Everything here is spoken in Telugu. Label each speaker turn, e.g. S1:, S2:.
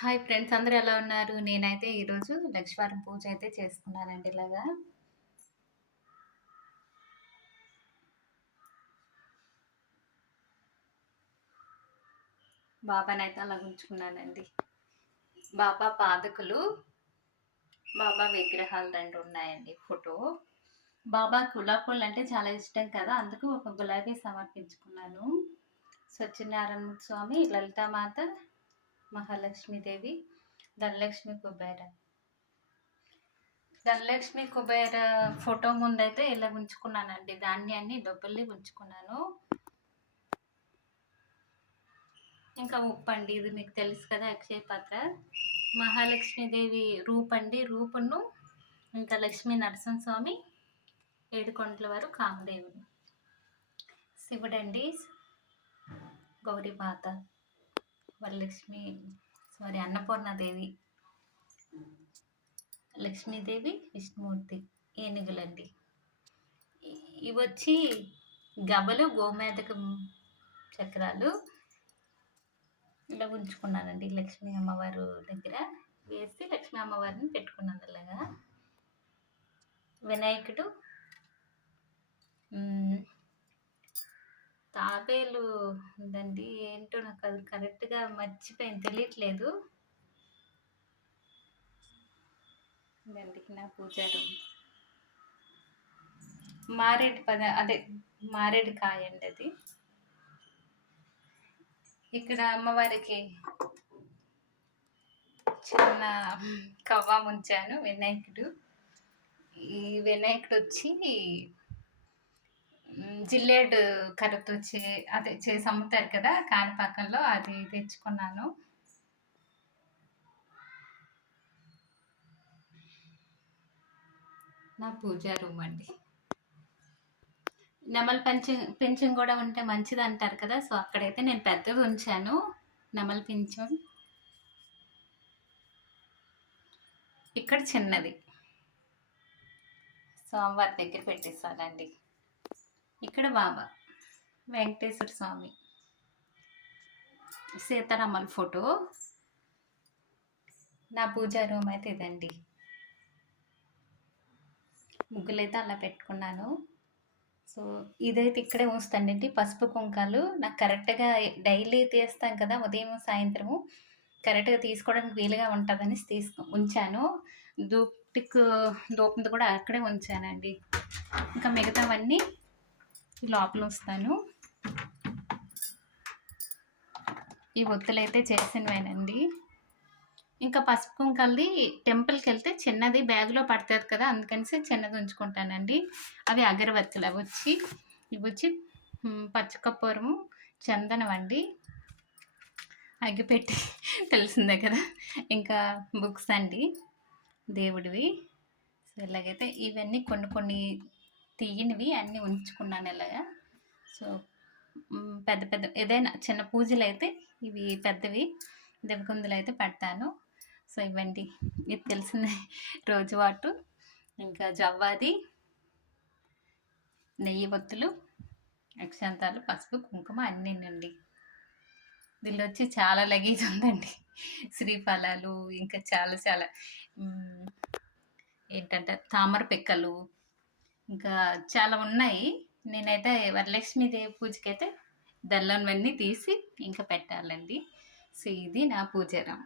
S1: హాయ్ ఫ్రెండ్స్ అందరూ ఎలా ఉన్నారు? నేనైతే ఈరోజు లక్ష్మీవారం పూజ అయితే చేసుకున్నానండి ఇలాగా. బాబానైతే అలా ఉంచుకున్నానండి. బాబా పాదకులు బాబా విగ్రహాలు రెండు ఉన్నాయండి ఫోటో. బాబా గులాబీ అంటే చాలా ఇష్టం కదా అందుకు ఒక గులాబీ సమర్పించుకున్నాను. సత్యనారాయణ స్వామి లలితామాత మహాలక్ష్మీదేవి ధనలక్ష్మి కుబేర. ధనలక్ష్మి కుబేర ఫోటో ముందైతే ఇలా ఉంచుకున్నానండి. ధాన్యాన్ని డబ్బుల్ని ఉంచుకున్నాను. ఇంకా ఉప్పు అండి ఇది మీకు తెలుసు కదా అక్షయ పాత్ర. మహాలక్ష్మీదేవి రూపండి రూపును ఇంకా లక్ష్మీ నరసింహస్వామి ఏడుకొండల వారు కామదేవుడు. శివుడండి గౌరీమాత. వరలక్ష్మి సారీ అన్నపూర్ణాదేవి లక్ష్మీదేవి విష్ణుమూర్తి ఏనుగులండి. ఇవి వచ్చి గబలు గోమేధకం చక్రాలు ఇలా ఉంచుకున్నానండి. లక్ష్మీ అమ్మవారు దగ్గర వేసి లక్ష్మీ అమ్మవారిని పెట్టుకున్నాను అలాగా. వినాయకుడు తాబేలు ఉందండి. ఏంటో నాకు అది కరెక్ట్గా మర్చిపోయింది తెలియట్లేదు. ఇదండి నా పూజారు. మారేడు పద అదే మారేడు కాయ అండి అది. ఇక్కడ అమ్మవారికి చిన్న కవ్వ ఉంచాను వినాయకుడు. ఈ వినాయకుడు వచ్చి జిల్లేడు కర్రతో చే అదే చేసి అమ్ముతారు కదా కాణిపాకంలో అది తెచ్చుకున్నాను. నా పూజా రూమ్ అండి. నెమలి పెంచం పెంచం కూడా ఉంటే మంచిది అంటారు కదా సో అక్కడైతే నేను పెద్దది ఉంచాను నెమలి పెంచం ఇక్కడ చిన్నది. సోమవారి దగ్గర పెట్టేస్తానండి ఇక్కడ బాబా. వెంకటేశ్వర స్వామి. సీతారామల ఫోటో. నా పూజా రూమ్ అయితే ఇదండి. ముగ్గులైతే అలా పెట్టుకున్నాను. సో ఇదైతే ఇక్కడే ఉంచుతానండి. పసుపు కుంకాలు. నాకు కరెక్ట్గా డైలీ తీస్తాం కదా ఉదయం సాయంత్రము. కరెక్ట్గా తీసుకోవడానికి వీలుగా ఉంటుందని తీసుకు ఉంచాను. దూప్టిక్ దూపంది కూడా అక్కడే ఉంచానండి. ఇంకా మిగతావన్నీ లోపల వస్తాను. ఈ ఒత్తులు అయితే చేసినవేనండి. ఇంకా పసుపు కుంకల్ది టెంపుల్కి వెళ్తే చిన్నది బ్యాగ్లో పడుతుంది కదా అందుకని చిన్నది ఉంచుకుంటానండి. అవి అగరబత్తులు అవి వచ్చి ఇవి వచ్చి పచ్చకపూరము చందనం అండి అగ్గిపెట్టి తెలిసిందే కదా ఇంకా బుక్స్ అండి దేవుడివి. సో ఇలాగైతే ఇవన్నీ కొన్ని కొన్ని తీయనివి అన్నీ ఉంచుకున్నాను ఇలాగా. సో పెద్ద పెద్ద ఏదైనా చిన్న పూజలు అయితే ఇవి పెద్దవి దివకుందులు అయితే పెడతాను. సో ఇవ్వండి. ఇది తెలిసిందే రోజువాటు ఇంకా జవ్వాది నెయ్యి బొత్తులు అక్షంతాలు పసుపు కుంకుమ అన్నీనండి. దీనిలో వచ్చి చాలా లగేజ్ ఉందండి. శ్రీఫలాలు ఇంకా చాలా చాలా ఏంటంటే తామర పిక్కలు ఇంకా చాలా ఉన్నాయి. నేనైతే వరలక్ష్మీదేవి పూజకైతే దల్లన్వన్నీ తీసి ఇంకా పెట్టాలండి. సో ఇది నా పూజారం.